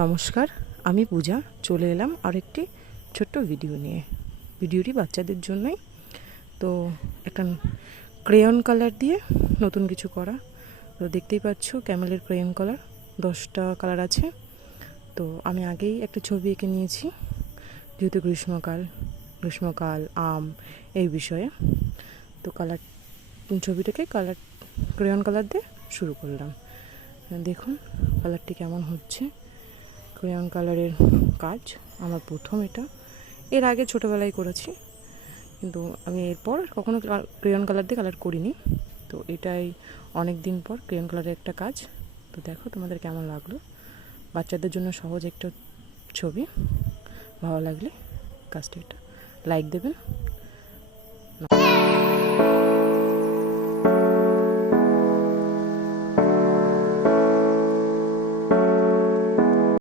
নমস্কার, আমি পূজা চলে এলাম আরেকটি ছোট্ট ভিডিও নিয়ে। ভিডিওটি বাচ্চাদের জন্যই। তো একটা ক্রেয়ন কালার দিয়ে নতুন কিছু করা। তো দেখতেই পাচ্ছ ক্যামেলের ক্রেয়ন কালার 10টা কালার আছে। তো আমি আগেই একটা ছবি এঁকে নিয়েছি, যেহেতু গ্রীষ্মকাল আম এই বিষয়ে। তো ছবিটাকে ক্রেয়ন কালার দিয়ে শুরু করলাম। দেখুন কালারটি কেমন হচ্ছে। ক্রেয়ন কালারের কাজ আমার প্রথম এটা। এর আগে ছোটোবেলায় করেছি, কিন্তু আমি এরপর কখনো ক্রেয়ন কালার দিয়ে কালার করিনি। তো এটাই অনেক দিন পর ক্রেয়ন কালারের একটা কাজ। তো দেখো তোমাদের কেমন লাগলো। বাচ্চাদের জন্য সহজ একটা ছবি। ভালো লাগলে কাজটা একটা লাইক দেবেন,